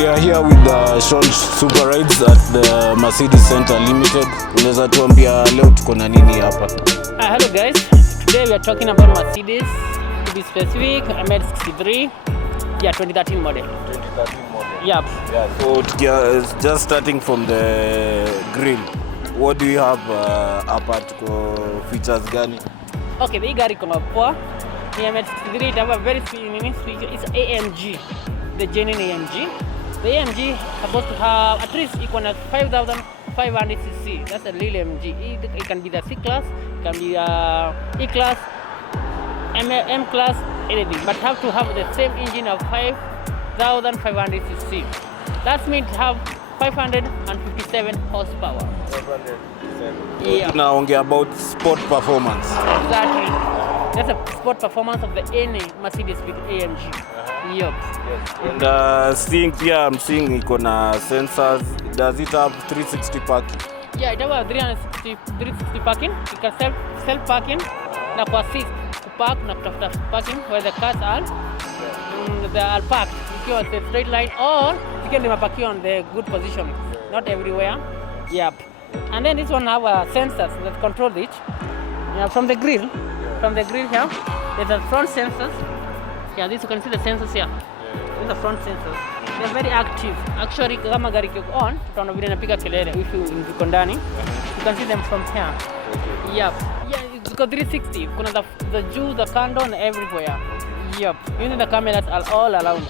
we are here with Shawn Super Rides at the Mercedes Center Limited. Unaweza tuambia leo tuko na nini hapa? Hello guys, today we are talking about Mercedes, to be specific, ML63, 2013 model. 2013 model. Yep. Yeah, so just starting from the grill, what do you have apart features gani? Okay, the gari kama poa. The ML63 it have a very feature. It's AMG, the genuine AMG. The AMG supposed to have at least equal to 5,500 cc. That's a real AMG. It can be the C class, it can be E class, M class, anything. But have to have the same engine of 5,500 cc. That means have 557 horsepower. 557. Yeah. Tunaongea about sport performance. Exactly. That's a sport performance of the any Mercedes with AMG. Yup. Yes. And I'm seeing iko na sensors. Does it have 360 parking? Yeah, it have 360 parking. You can self parking na ku assist to park na kutafuta parking where the cars are. They are parked. You can the straight line or you can park on the good position. Not everywhere. Yep. And then this one have sensors that control it. Yeah, from the grill. From the grill here, there's a front sensors. Yeah, this you can see the sensors here. These are front sensors. They're very active. Actually, kama gari kiko on, tutaona vile inapiga kelele if you uko ndani. You can see them from here. Yep. Yeah, it's got 360. Kuna the juu, the kando, and everywhere. Yep. Even the cameras are all around.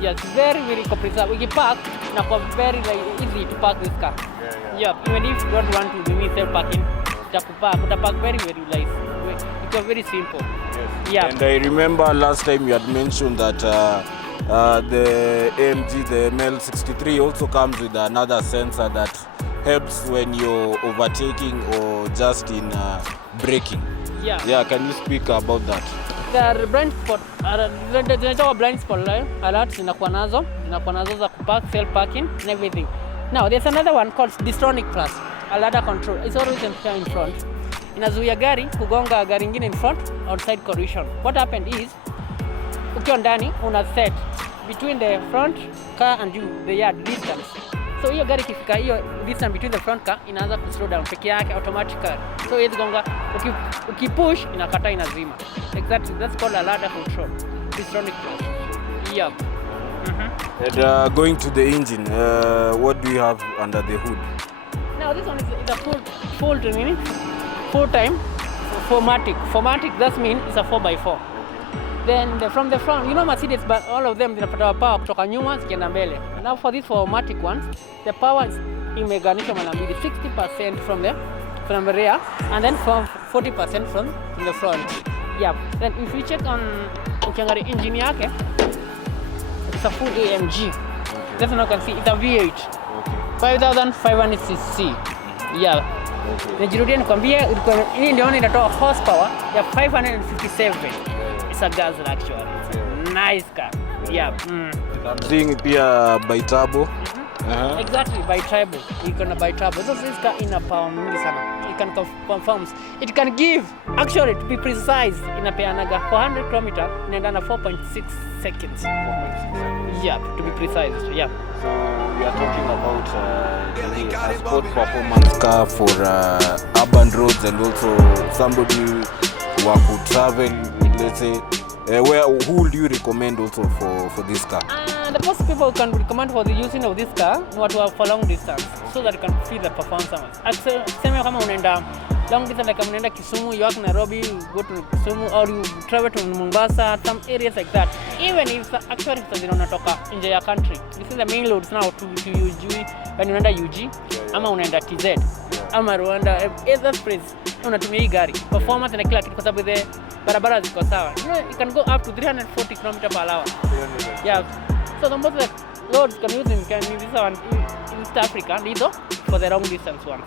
Yes, very comprehensive. We can park, na very easy to park this car. Yep. Even if you don't want to do self parking, utapark very nice. It's very simple. Yes. Yeah. And I remember last time you had mentioned that the AMG, the ML63 also comes with another sensor that helps when you're overtaking or just in braking. Yeah. Yeah, can you speak about that? The blind spot, zinaitwa blind spot alert zinakuwa nazo za kupark, self parking and everything. Now there's another one called Distronic Plus, a ladder control. It's always in front. Inazuia gari kugonga gari ingine in front outside collision. What happened is ukiwa ndani una set between the front car and you the yard distance. So hiyo gari ikifika hiyo distance between the front car inaanza ku slow down peke yake automatically. So hiyo gonga ukipush inakata inazima. Exactly, that's called a ladder control. Distronic Plus. Yep. And going to the engine, what do you have under the hood? Now this one is a full time 4matic. 4matic, that means it's a 4x4. Then from the front, you know Mercedes, but all of them zinapata power kutoka nyuma zikienda mbele. Now for these 4matic ones, the power is imeganishwa mara mbili, 60% from the rear and then 40% from the front. Yeah. Then if you check on ukiangalia engine yake, it's a full AMG. Okay. That's what you can see. It's a V8. Okay. 5,500 cc. Yeah. Okay. Nijirudia nikwambie hii ndio inatoa horsepower ya 557. It's a gas actually. Nice car. Yeah. I'm seeing pia by turbo. Exactly, by turbo. You can buy turbo. So this car ina power mingi sana. It can confirm. It can give, actually to be precise, inapeanaga 400 km inaenda na 4.6 seconds. 4.6 seconds. Yeah, to be precise. Yeah. So we are talking about a sport performance car for urban roads and also somebody who could travel, let's say, who would you recommend also for this car? The most people can recommend for the using of this car what to have for long distance so that you can feel the performance. Same kama unaenda long distance, like unaenda Kisumu, you walk Nairobi, you go to Kisumu, or you travel to Mombasa, some areas like that. Even if actually unatoka nje ya country, this is the main roads now to UG, when unaenda UG ama unaenda TZ ama Rwanda, either place unatumia hii gari performance na kila kitu kwa sababu the barabara ziko sawa. You know, it can go up to 340 km/h. Yeah. So the most of the roads can use them, can use this one in East Africa, Lido, for the long distance ones.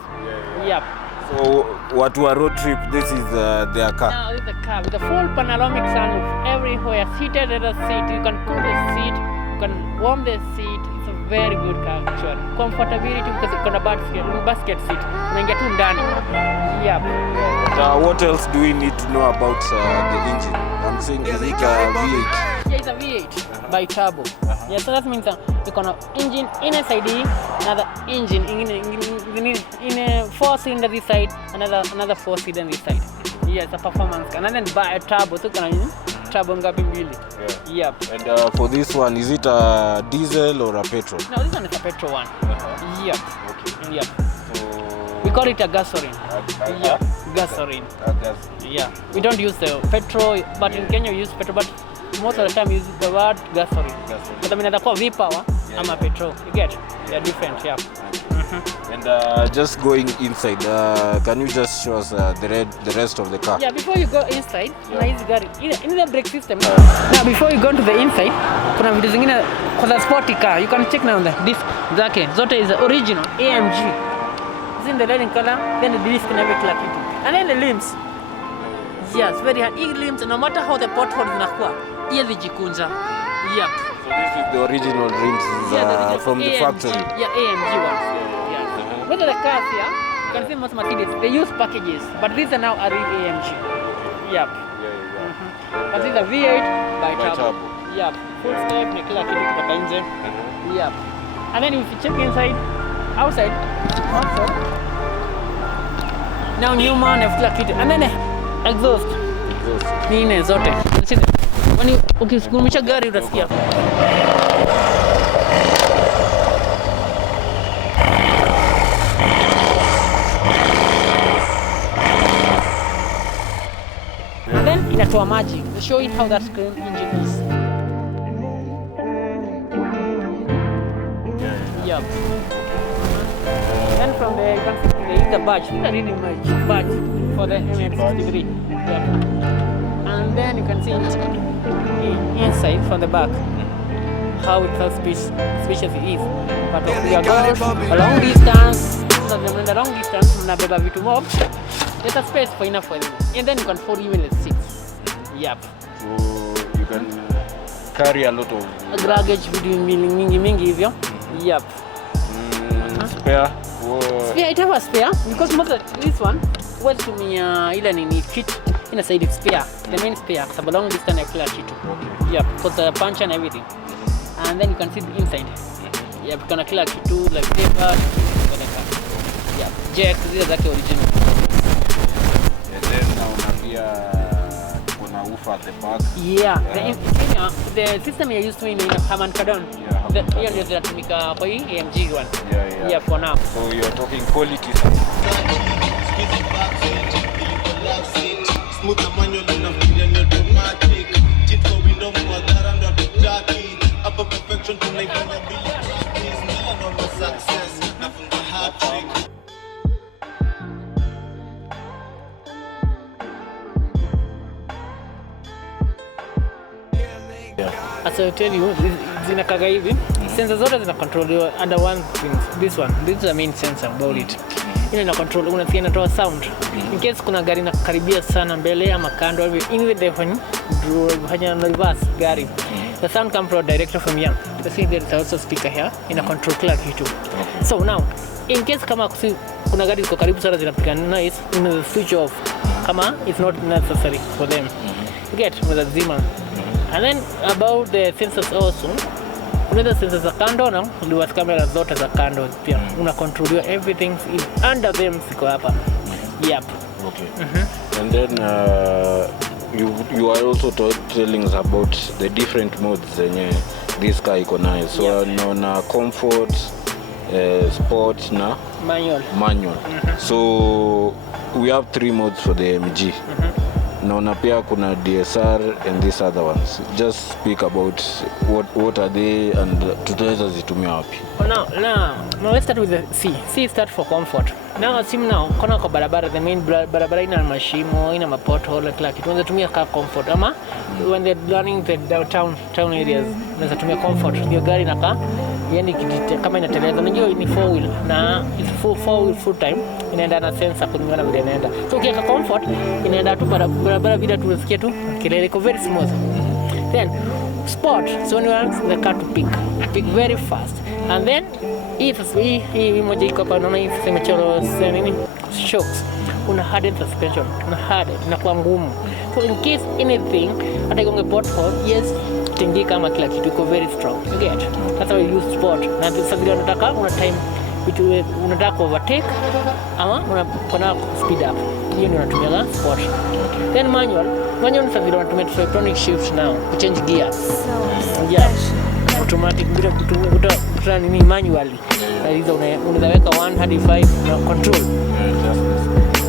Yeah. So what to a road trip, this is their car? Now this is the car with a full panoramic sunroof, everywhere, seated leather seat, you can cool the seat, you can warm the seat. It's a very good car actually. Comfortability because it's got a basket seat, unaingia tu ndani. Yeah. What else do we need to know about the engine? I'm saying is it a V8? Yeah, it's a V8 by turbo. Yeah, so that means you can engine inside another engine in a 4-cylinder this side, another 4-cylinder this side. Yeah, it's a performance. And then by a turbo, so can turbo ngapi mbili. Yeah. Yep. And for this one, is it a diesel or a petrol? No, this one is a petrol one. Yep. Okay. Yep. So we call it a gasoline. Yeah, gasoline. Yeah. We don't use the petrol, but in Kenya we use petrol, but most of the time we use the word gasoline. But I mean, that's called V-power. I'm a petrol. You get? They're different. Yeah. And just going inside, can you just show us the rest of the car? Yeah, before you go inside, in the brake system. Now, before you go to the inside, kuna vitu zingine kwa the sporty car. You can check now the disc zake. Zote is the original AMG. It's in the red in color, then the disc and every kila kitu. And then the limbs. Yes, very hard. These limbs, no matter how the pothole zinakuwa, hiyo zijikunja. Yep. So this is the original rims from the factory. Yeah, AMG ones. Yeah. Whether the cars here, you can see most materials, they use packages, but these are now a real AMG. Yep. But these are V8 by turbo. Yep. Full step, na kila kitu kutoka nje. Yep. And then if you check inside, outside, now nyuma na kila kitu. And then exhaust. Nine zote. When ukisukumisha gari utasikia. And then inatoa maji. We'll show you how that screen engine is. Yep. Then from there you can see there is the badge. It's a really much badge for the MX63. Yep. And then you can see inside from the back how it has spacious it is. But we are going a long distance. So when the long distance, mnabeba vitu mob. There's a space for enough for them. And then you can fold even the seats. Yep. So you can carry a lot of luggage between mingi hivyo. Yep. Spare. Spare, it have a spare because most of this one was to me ile nini kit inside it's spare. The main spare because a long distance I clear kitu. Yep, because the punch and everything. And then you can see the inside. Yep, you can clear kitu like paper. Yep, jack zile zake original. And then now kuna ufa at the back. Yeah, the system you're used to in Haman Kadon. Hiyo ndio zinatumika kwa hii AMG one. Yeah, for now. So you're talking quality. Smooth manual and automatic. Chip for window mwadhara ndo tutaki. Hapa perfection tunaifanya bila is million on success. Nafunga hat trick. As I tell you, zinakaga hivi. Sensors zote zina control under one thing. This is the main sensor about it. Ile ina control, unasikia inatoa sound. In case kuna gari inakaribia sana mbele ama kando hivi, in the hanya reverse gari. The sound comes from directly from here. You see there is also speaker here, ina control kila kitu. So now, in case kama kuna gari ziko karibu sana zinapiga noise, in switch off. Kama it's not necessary for them. You get with a zima. And then about the sensors also, unaweza sensors za kando na liwas camera zote za kando pia una control everything is under them siko hapa. Yep. Okay. And then you are also telling us about the different modes zenye this car iko nayo. So naona comfort, sport na manual. So we have 3 modes for the MG. Naona pia kuna DSR and these other ones. Just speak about what are they and tutaweza zitumia wapi. Now let's start with the C. C start for comfort. Now assume now kona kwa barabara, the main barabara ina mashimo, ina mapothole kila kitu. Unaweza tumia car comfort ama when they're running the downtown areas unaweza tumia comfort. Hiyo gari inakaa yani kama inateleza. Unajua ni 4 wheel na it's 4 wheel full time. Inaenda na sensor kulingana vile inaenda. So ukiweka comfort inaenda tu barabara bila tu unasikia tu kelele iko very smooth. Then sport, so when you want the car to pick very fast. And then if hii moja iko hapa unaona hii semechoro nini shocks, una harden suspension, una harden inakuwa ngumu. So in case anything hata igonge pothole, yes hatingii kama kila kitu iko very strong. You get? That's why we use sport. Na sasa vile unataka una time vitu unataka overtake ama unapona speed up. Hiyo ndio unatumia sport. Then manual sasa vile unatumia electronic shift now to change gears. Yeah. Automatic bila kutoa nini manually. Na hizo unaweza weka 1 hadi 5 na control.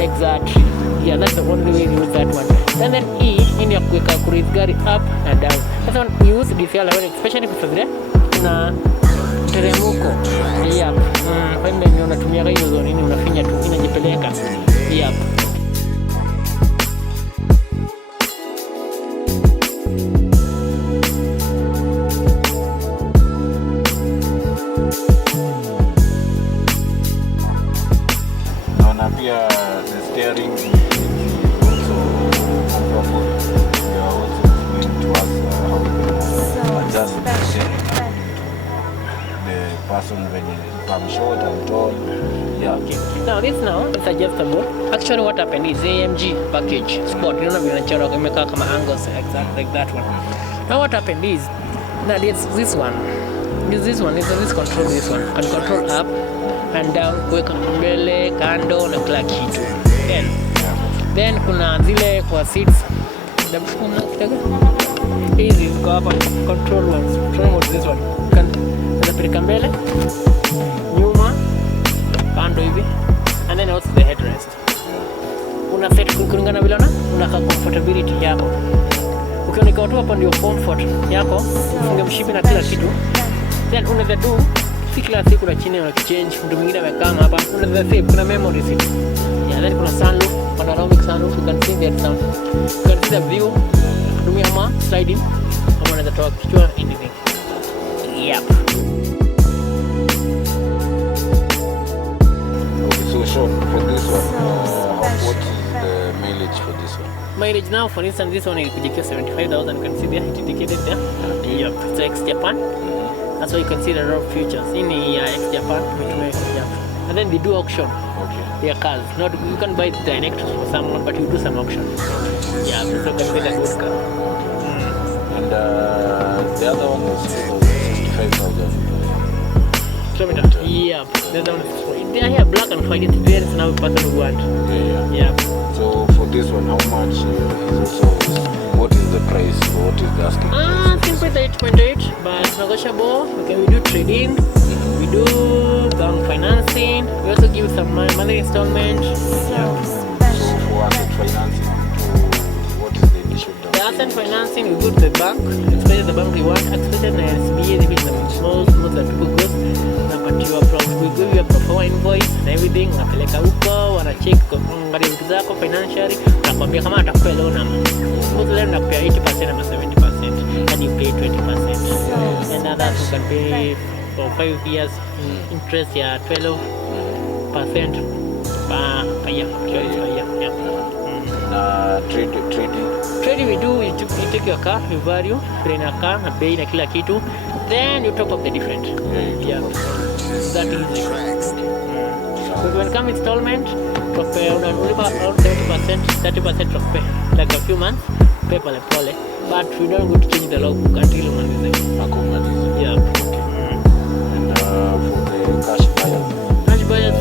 Exactly. Yeah, that's the only way you use that one. And then in ya kuweka raise gari up and down. That's one you use DCL especially kwa vile na teremuko. Yeah. Kwa hiyo unatumia hiyo zone nini unafinya tu inajipeleka. Yeah. Na pia the steering also control. We are also going to us how we adjust the person when from short and tall. Yeah. Okay. Now this is adjustable. Actually what happened is AMG package sport. You know vile nachora imekaa kama angles exactly like that one. Now what happened is that it's this one. This control this one. Can control up and down, kuweka mbele, kando na kila kitu. Then kuna zile kwa seats. Hizi ziko hapa control ones. Remote this one. Unapeleka mbele, nyuma, kando hivi. And then also the headrest. Una set kulingana vile unaka comfortability yako. Ukiona tu hapo ndio comfort yako, ufunge mshipi na kila kitu. Then unaweza do si kila siku na chini una change, mtu mwingine amekaa hapa, unaweza save, kuna memory seat. Yeah, then kuna sunroof, panoramic sunroof, you can see that sound. You can see the view, kutumia ama sliding, ama unaweza toa kichwa anything. Yep. Okay, so Shawn, for this one, what is the mileage for this one? Mileage now, for instance, this one is 75,000. You can see there, it's indicated there. Yep, it's ex-Japan. That's why you can see the road features in ex-Japan. And then they do auction. Okay. Their cars. Not you can buy direct for someone, but you do some auction. Yeah, so you can get a good car. And the other one is 65,000 kilometers. Yeah, the other one is. They are here black and white. It varies now person who want. Yeah. So for this one, how much is also? What is the price? What is the asking price? Simple 8.8, but negotiable. Okay, we do trading. We do bank financing. We also give some monthly installment. Yeah. So for asset financing, what is the initial down? The asset financing, we go to the bank, especially the bank we want, especially the SBA, they give them small that people go. We give you a pro invoice and everything, unapeleka huko, wana check ngari zako financially, nakwambia kama atakupea loan ama. Most of them nakupea 80% ama 70%, and you pay 20%. And others you can pay for 5 years interest ya 12% per year. Trading we do, you take your car, you value, bring a car, na bei na kila kitu, then you top up the different. Yeah. That easy. But when come installment, unalipa around 30% of pay, like a few months, pay pole pole. But we don't go to change the logbook until umalize. Yeah. And for the cash buyers,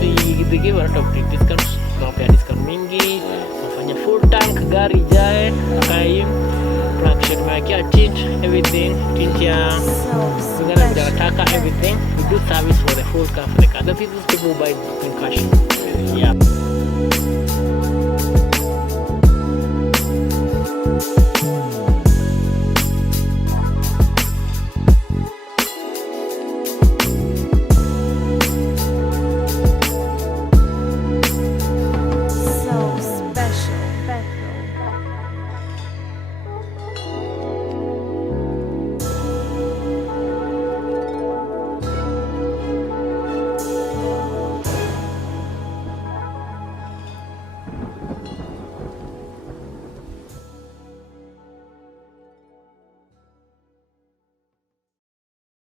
they give a lot of discounts. Tunapea discount mingi, tunafanya full tank, gari jae, kaim, tunakisha tint, everything, tint ya kulingana na unataka, everything. We do service for the whole car for the car. That is people who buy in cash. Yeah.